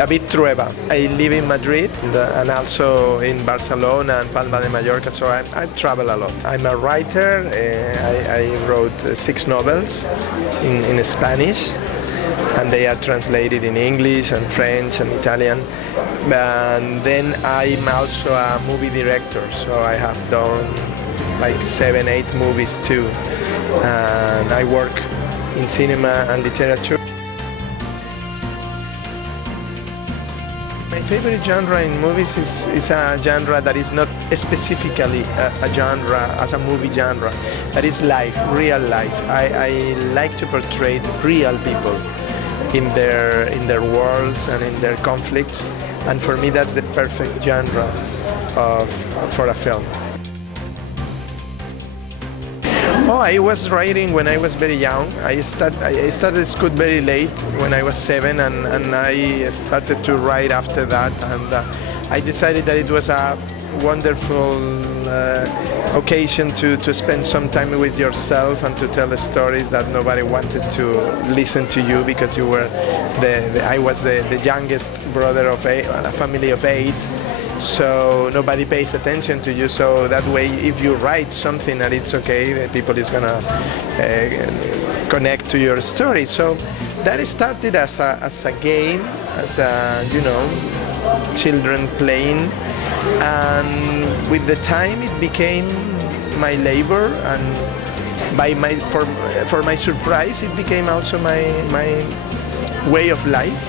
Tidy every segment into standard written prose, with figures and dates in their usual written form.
David Trueba. I live in Madrid and also in Barcelona and Palma de Mallorca, so I travel a lot. I'm a writer. I wrote 6 novels in Spanish, and they are translated in English and French and Italian. And then I'm also a movie director, so I have done like 7, 8 movies too. And I work in cinema and literature. My favorite genre in movies is a genre that is not specifically a genre as a movie genre, that is life, real life. I like to portray real people in their worlds and in their conflicts, and for me that's the perfect genre for a film. Oh, I was writing when I was very young. I started school very late, when I was 7, and I started to write after that. And I decided that it was a wonderful occasion to spend some time with yourself and to tell the stories that nobody wanted to listen to you, because you were I was the youngest brother of a family of 8. So nobody pays attention to you. So that way, if you write something and it's okay, the people is gonna connect to your story. So that started as a game, as a children playing, and with the time it became my labor, and for my surprise, it became also my way of life.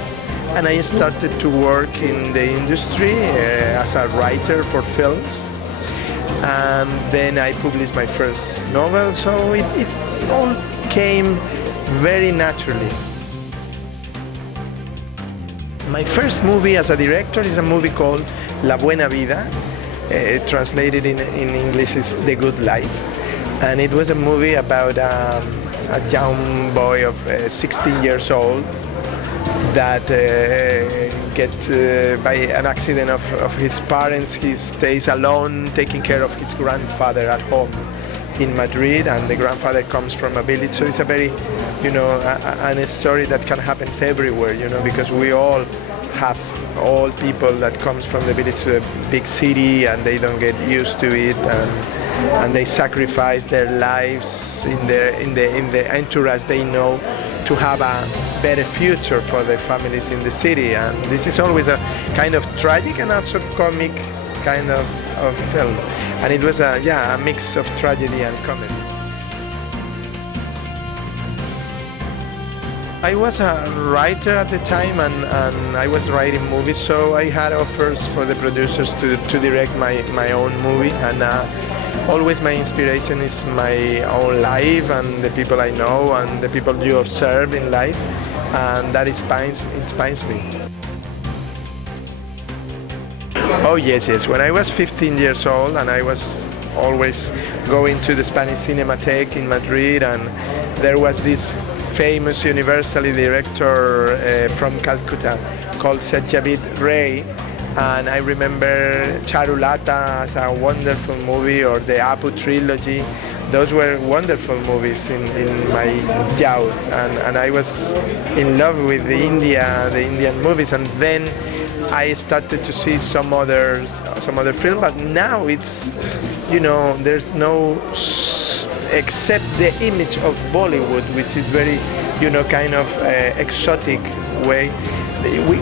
And I started to work in the industry as a writer for films. And then I published my first novel, so it all came very naturally. My first movie as a director is a movie called La Buena Vida. Translated in English is The Good Life. And it was a movie about a young boy of 16 years old that by an accident of his parents, he stays alone taking care of his grandfather at home in Madrid, and the grandfather comes from a village. So it's a very, a story that can happen everywhere, because we all have all people that comes from the village to the big city, and they don't get used to it, and they sacrifice their lives in the entourage they know to have a better future for their families in the city. And this is always a kind of tragic and also comic kind of film. And it was a mix of tragedy and comedy. I was a writer at the time, and I was writing movies, so I had offers for the producers to direct my own movie. And always my inspiration is my own life and the people I know and the people you observe in life, and that inspires me. Oh yes. When I was 15 years old, and I was always going to the Spanish Cinematheque in Madrid, and there was this famous universally director from Calcutta called Satyajit Ray. And I remember Charulata as a wonderful movie, or the Apu trilogy. Those were wonderful movies in my youth, and I was in love with the Indian movies. And then I started to see some other film, but now it's, there's no, except the image of Bollywood, which is very, kind of exotic way.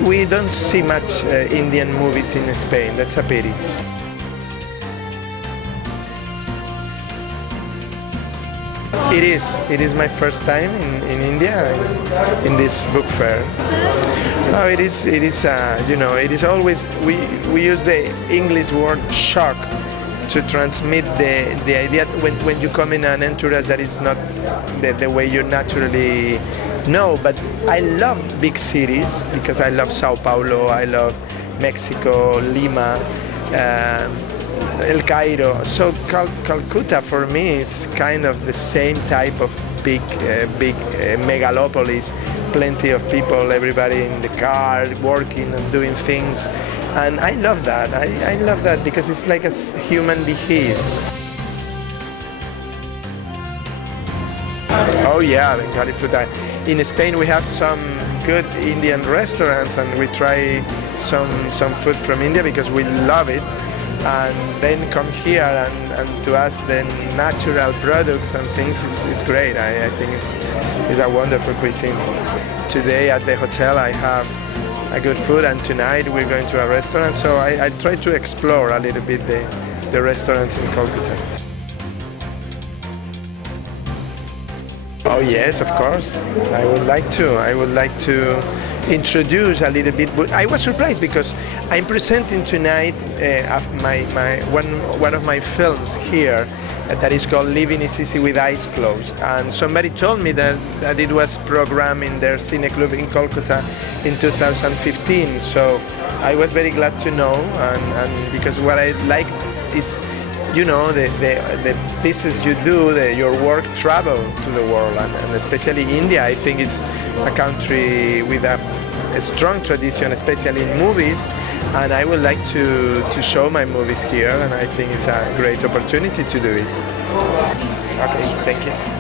We don't see much Indian movies in Spain. That's a pity. It is my first time in India, in this book fair. Oh, it is. It is always, we use the English word shock to transmit the idea when you come in an entourage that is not the way you naturally know. But I love big cities because I love Sao Paulo, I love Mexico, Lima, El Cairo. So Calcutta for me is kind of the same type of big megalopolis. Plenty of people, everybody in the car, working and doing things. And I love that. I love that because it's like a human behave. Oh yeah, in California. In Spain we have some good Indian restaurants, and we try some food from India because we love it, and then come here and to us the natural products and things is great. I think it's a wonderful cuisine. Today at the hotel I have a good food, and tonight we're going to a restaurant, so I try to explore a little bit the restaurants in Kolkata. Oh yes, of course. I would like to introduce a little bit, but I was surprised because I'm presenting tonight one of my films here that is called Living is Easy with Eyes Closed, and somebody told me that it was programmed in their Cine Club in Kolkata in 2015, so I was very glad to know, and because what I like is, you know, the pieces you do, your work travel to the world, and especially India. I think it's a country with a strong tradition, especially in movies, and I would like to show my movies here, and I think it's a great opportunity to do it. Okay, thank you.